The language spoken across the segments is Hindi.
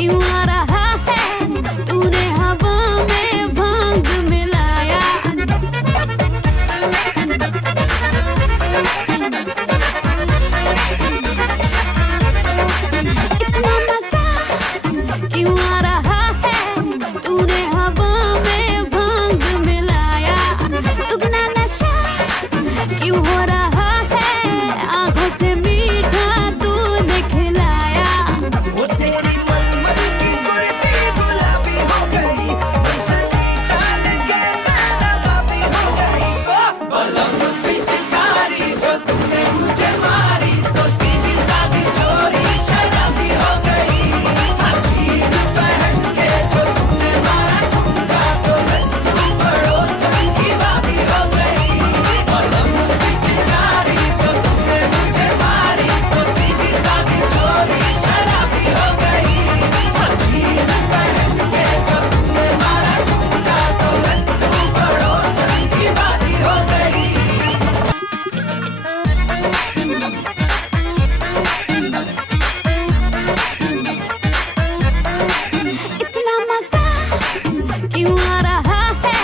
क्यों आ रहा है तूने हवा में भांग मिलाया। इतना मजा क्यों आ रहा है तूने हवा में भांग मिलाया। दुगना नशा क्यों हो रहा है आंखों से मीठा तूने खिलाया। वो तेरी मलमल की कुर्ती गुलाबी हो गई, चली चाल के नवाबी हो गई। बलम पिचकारी जो तूने मुझे मारी तो सीधी सादी चोरी शराबी हो गई। हर चीज पहन के जो तूने मारा ठुमका तो लड्डू पड़ोसन की भाभी हो गई। बलम पिचकारी जो तूने मुझे मारी तो सीधी सादी चोरी शराबी हो गई। हर चीज पहन के जो तूने मारा ठुमका तो लड्डू पड़ोसन की भाभी हो गई। इतना मजा क्यों आ रहा है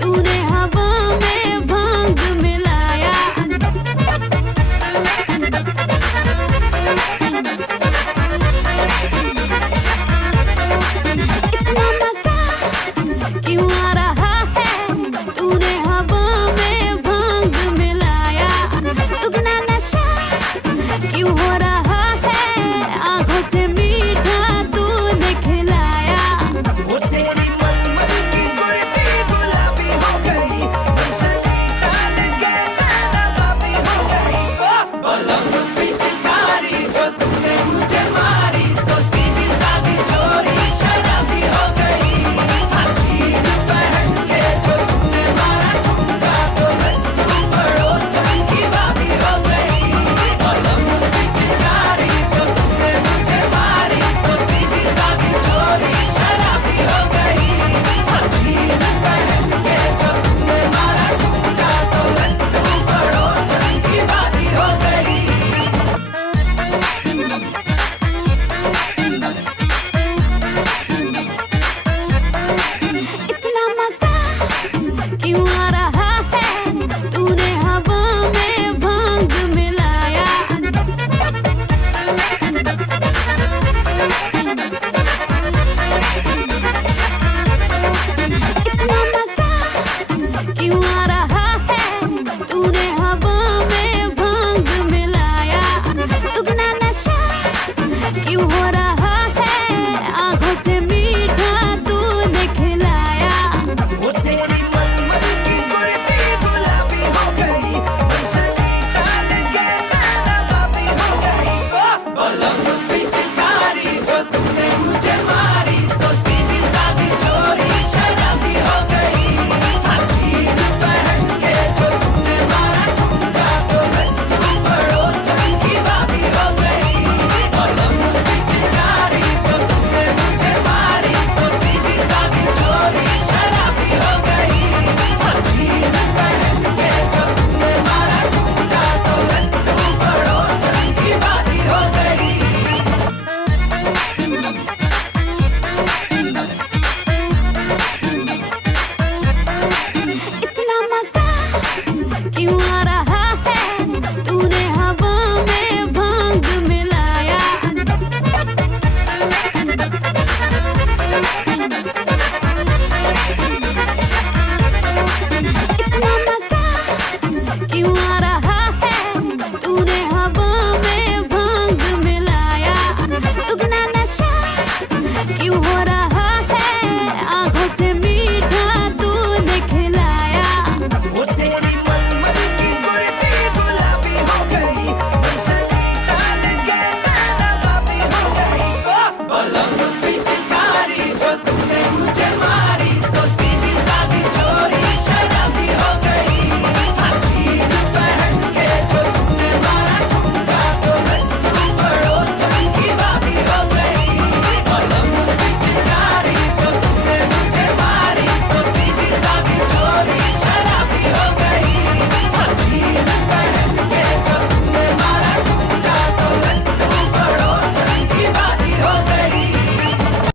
तूने हवा में भांग मिलाया। इतना मजा क्यों आ रहा है तूने हवा में भांग मिलाया। दुगना नशा क्यों हो रहा है आंखों से मीठा तूने खिलाया। वो तेरी मलमल की कुर्ती गुलाबी हो गई, चली चाल के नवाबी हो गई। बलम पिचकारी जो तूने मुझे मारी तो सीधी सादी चोरी शराबी हो गई। हर चीज पहन के जो तूने मारा ठुमका तो लड्डू पड़ोसन की भाभी हो गई। बलम पिचकारी जो तूने मुझे मारी तो सीधी सादी चोरी शराबी हो गई। हर चीज पहन के जो तूने मारा ठुमका तो लड्डू पड़ोसन की भाभी हो गई। इतना मजा क्यों आ रहा है तूने हवा में भांग मिलाया। इतना मजा क्यों आ रहा है तूने हवा में भांग मिलाया। दुगना नशा क्यों हो रहा है आंखों से मीठा तूने खिलाया। वो तेरी मलमल की कुर्ती गुलाबी हो गई, चली चाल के नवाबी हो गई। बलम पिचकारी जो तूने मुझे मारी तो सीधी सादी चोरी शराबी हो गई। हर चीज पहन के जो तूने मारा ठुमका तो लड्डू पड़ोसन की भाभी हो गई। बलम पिचकारी जो तूने मुझे मारी तो सीधी सादी चोरी शराबी हो गई। हर चीज पहन के जो तूने मारा ठुमका तो लड्डू पड़ोसन की भाभी हो गई। इतना मजा क्यों आ रहा है तूने हवा में भांग मिलाया। इतना मजा क्यों आ रहा है तूने हवा में भांग मिलाया। दुगना नशा क्यों हो रहा